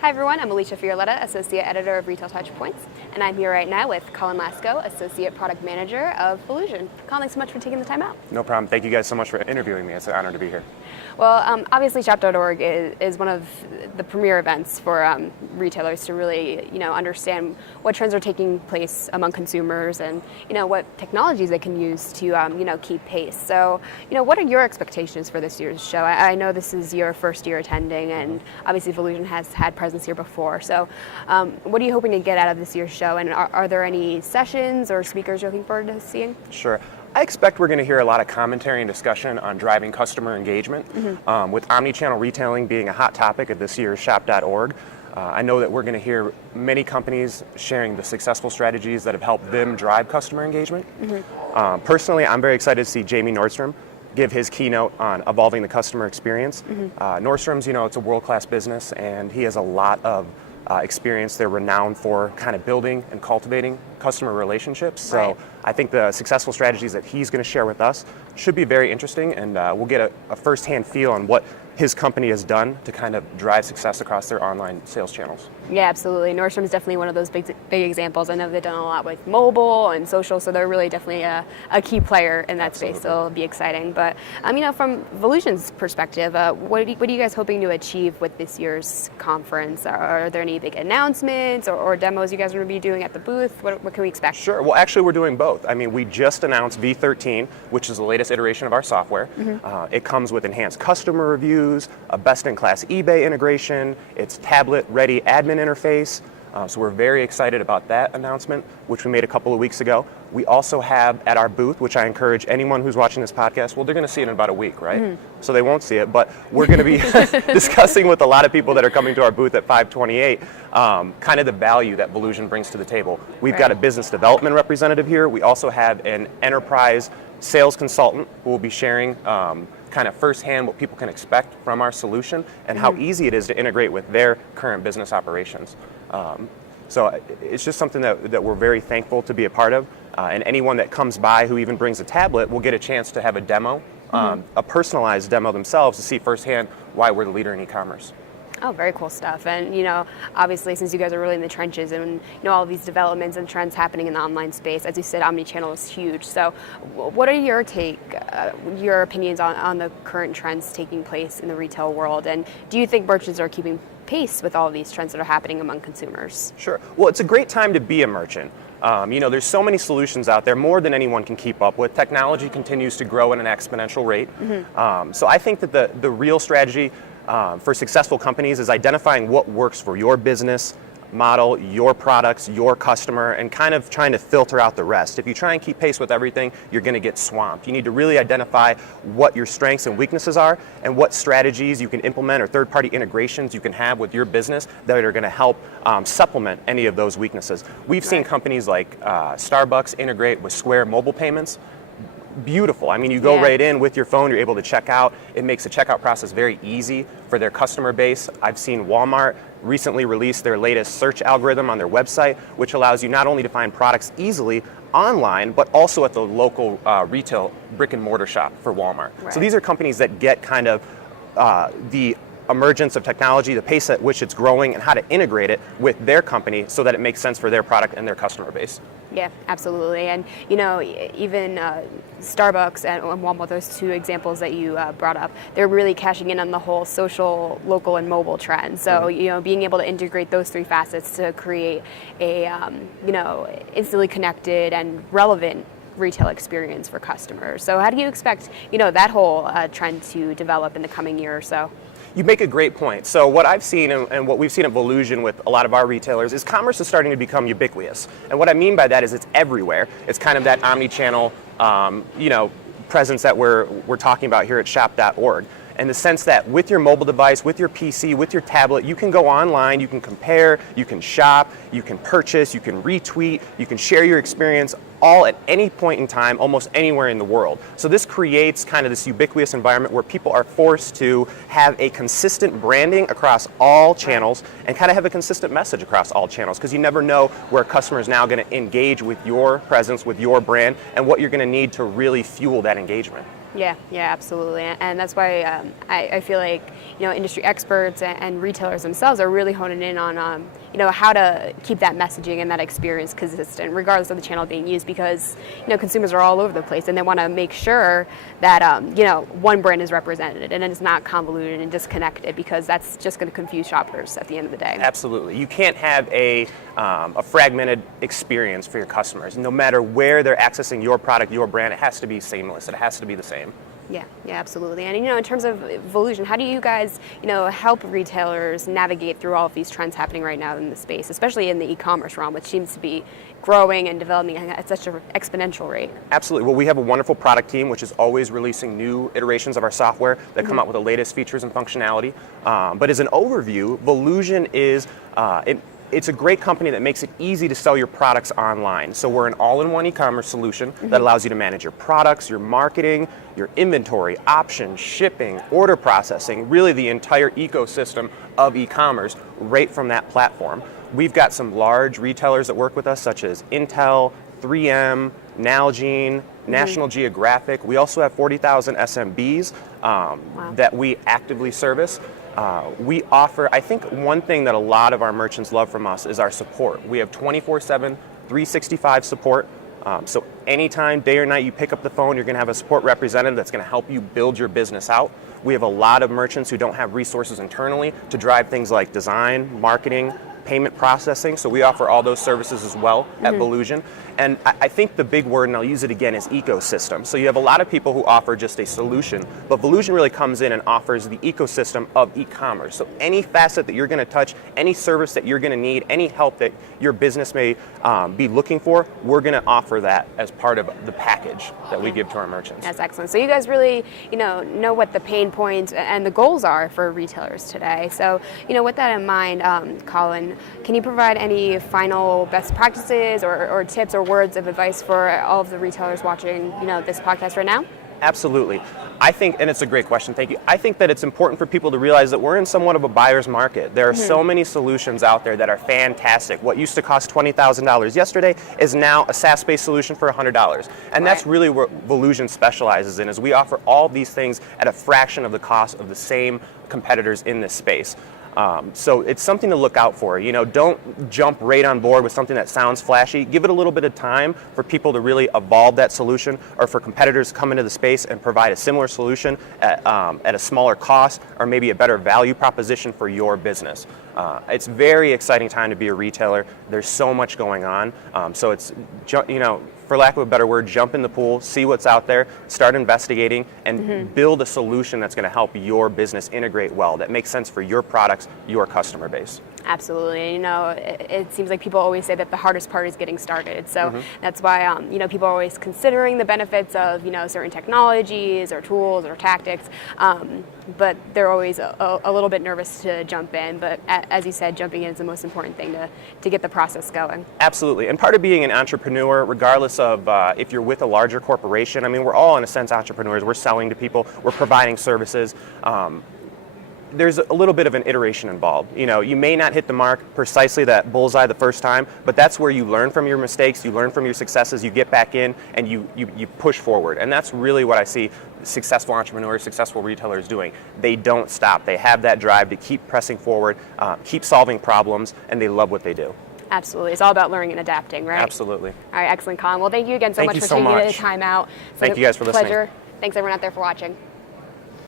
Hi everyone, I'm Alicia Fiorletta, Associate Editor of Retail TouchPoints, and I'm here right now with Collin Lasko, Associate Product Manager of Volusion. Collin, thanks so much for taking the time out. No problem. Thank you guys so much for interviewing me. It's an honor to be here. Well, obviously Shop.org is one of the premier events for retailers to really, understand what trends are taking place among consumers and, what technologies they can use to, keep pace. So, what are your expectations for this year's show? I know this is your first year attending, and obviously Volusion has had presence here before. So, what are you hoping to get out of this year's show, and are there any sessions or speakers you're looking forward to seeing? Sure. I expect we're going to hear a lot of commentary and discussion on driving customer engagement, with omnichannel retailing being a hot topic at this year's Shop.org. I know that we're going to hear many companies sharing the successful strategies that have helped them drive customer engagement. Personally, I'm very excited to see Jamie Nordstrom give his keynote on evolving the customer experience. Nordstrom's, it's a world-class business, and he has a lot of experience. They're renowned for kind of building and cultivating customer relationships. So I think the successful strategies that he's going to share with us should be very interesting, and we'll get a first-hand feel on what his company has done to kind of drive success across their online sales channels. Yeah, absolutely. Nordstrom is definitely one of those big examples. I know they've done a lot with mobile and social, so they're really definitely a key player in that space, so it'll be exciting. But, from Volusion's perspective, what are you guys hoping to achieve with this year's conference? Are there any big announcements or demos you guys are going to be doing at the booth? What can we expect? Sure. Well, actually, we're doing both. We just announced V13, which is the latest iteration of our software. It comes with enhanced customer reviews, a best-in-class eBay integration, it's tablet-ready admin interface. So we're very excited about that announcement, which we made a couple of weeks ago. We also have at our booth, which I encourage anyone who's watching this podcast, well, they're going to see it in about a week, right? So they won't see it, but we're going to be discussing with a lot of people that are coming to our booth at 528 kind of the value that Volusion brings to the table. We've got a business development representative here. We also have an enterprise sales consultant who will be sharing kind of firsthand what people can expect from our solution and how easy it is to integrate with their current business operations. So it's just something that we're very thankful to be a part of. And anyone that comes by who even brings a tablet will get a chance to have a demo, a personalized demo themselves to see firsthand why we're the leader in e-commerce. Oh, very cool stuff. And, obviously, since you guys are really in the trenches and, all of these developments and trends happening in the online space, as you said, omnichannel is huge. So what are your opinions on the current trends taking place in the retail world? And do you think merchants are keeping pace with all of these trends that are happening among consumers? Sure. Well, it's a great time to be a merchant. There's so many solutions out there, more than anyone can keep up with. Technology continues to grow at an exponential rate. So I think that the real strategy for successful companies is identifying what works for your business model, your products, your customer, and kind of trying to filter out the rest. If you try and keep pace with everything, you're going to get swamped. You need to really identify what your strengths and weaknesses are and what strategies you can implement or third-party integrations you can have with your business that are going to help supplement any of those weaknesses. We've seen companies like Starbucks integrate with Square mobile payments. Beautiful. You go right in with your phone, you're able to check out. It makes the checkout process very easy for their customer base. I've seen Walmart recently release their latest search algorithm on their website, which allows you not only to find products easily online, but also at the local retail brick and mortar shop for Walmart. So these are companies that get kind of the emergence of technology, the pace at which it's growing, and how to integrate it with their company so that it makes sense for their product and their customer base. Yeah, absolutely. And, even Starbucks and Walmart, those two examples that you brought up, they're really cashing in on the whole social, local, and mobile trend. So, being able to integrate those three facets to create a, instantly connected and relevant retail experience for customers. So how do you expect, that whole trend to develop in the coming year or so? You make a great point. So what I've seen and what we've seen at Volusion with a lot of our retailers is commerce is starting to become ubiquitous. And what I mean by that is it's everywhere. It's kind of that omni-channel, presence that we're talking about here at Shop.org. In the sense that with your mobile device, with your PC, with your tablet, you can go online, you can compare, you can shop, you can purchase, you can retweet, you can share your experience all at any point in time, almost anywhere in the world. So this creates kind of this ubiquitous environment where people are forced to have a consistent branding across all channels and kind of have a consistent message across all channels, because you never know where a customer is now going to engage with your presence, with your brand, and what you're going to need to really fuel that engagement. Yeah, yeah, absolutely, and that's why I feel like industry experts and retailers themselves are really honing in on how to keep that messaging and that experience consistent, regardless of the channel being used, because consumers are all over the place and they want to make sure that one brand is represented and it's not convoluted and disconnected, because that's just going to confuse shoppers at the end of the day. Absolutely, you can't have a fragmented experience for your customers. No matter where they're accessing your product, your brand, it has to be seamless. It has to be the same. Yeah, yeah, absolutely. And in terms of Volusion, how do you guys, help retailers navigate through all of these trends happening right now in the space, especially in the e-commerce realm, which seems to be growing and developing at such an exponential rate? Absolutely. Well, we have a wonderful product team, which is always releasing new iterations of our software that come out with the latest features and functionality. But as an overview, Volusion is it's a great company that makes it easy to sell your products online. So we're an all-in-one e-commerce solution that allows you to manage your products, your marketing, your inventory, options, shipping, order processing, really the entire ecosystem of e-commerce right from that platform. We've got some large retailers that work with us, such as Intel, 3M, Nalgene, National Geographic. We also have 40,000 SMBs that we actively service. We offer, I think one thing that a lot of our merchants love from us is our support. We have 24/7, 365 support. So anytime, day or night, you pick up the phone, you're going to have a support representative that's going to help you build your business out. We have a lot of merchants who don't have resources internally to drive things like design, marketing, payment processing, so we offer all those services as well at Volusion. And I think the big word, and I'll use it again, is ecosystem. So you have a lot of people who offer just a solution, but Volusion really comes in and offers the ecosystem of e-commerce. So any facet that you're going to touch, any service that you're going to need, any help that your business may be looking for, we're going to offer that as part of the package that we give to our merchants. That's excellent. So you guys really, know what the pain points and the goals are for retailers today. So, with that in mind, Collin, can you provide any final best practices or tips or words of advice for all of the retailers watching, this podcast right now? Absolutely. I think, and it's a great question, thank you. I think that it's important for people to realize that we're in somewhat of a buyer's market. There are so many solutions out there that are fantastic. What used to cost $20,000 yesterday is now a SaaS-based solution for $100. And that's really what Volusion specializes in, is we offer all these things at a fraction of the cost of the same competitors in this space. So it's something to look out for. Don't jump right on board with something that sounds flashy. Give it a little bit of time for people to really evolve that solution, or for competitors to come into the space and provide a similar solution at a smaller cost, or maybe a better value proposition for your business. It's a very exciting time to be a retailer. There's so much going on. So it's, for lack of a better word, jump in the pool, see what's out there, start investigating, and build a solution that's going to help your business integrate well, that makes sense for your products, your customer base. Absolutely. It seems like people always say that the hardest part is getting started. So that's why, people are always considering the benefits of, certain technologies or tools or tactics. But they're always a little bit nervous to jump in. But as you said, jumping in is the most important thing to get the process going. Absolutely. And part of being an entrepreneur, regardless of if you're with a larger corporation, we're all in a sense entrepreneurs. We're selling to people, we're providing services. There's a little bit of an iteration involved. You may not hit the mark precisely that bullseye the first time, but that's where you learn from your mistakes, you learn from your successes, you get back in, and you push forward. And that's really what I see successful entrepreneurs, successful retailers doing. They don't stop. They have that drive to keep pressing forward, keep solving problems, and they love what they do. Absolutely. It's all about learning and adapting, right? Absolutely. All right, excellent, Collin. Well, thank you again so much for so taking much. the time out. Thank you guys for listening. Pleasure. Thanks everyone out there for watching.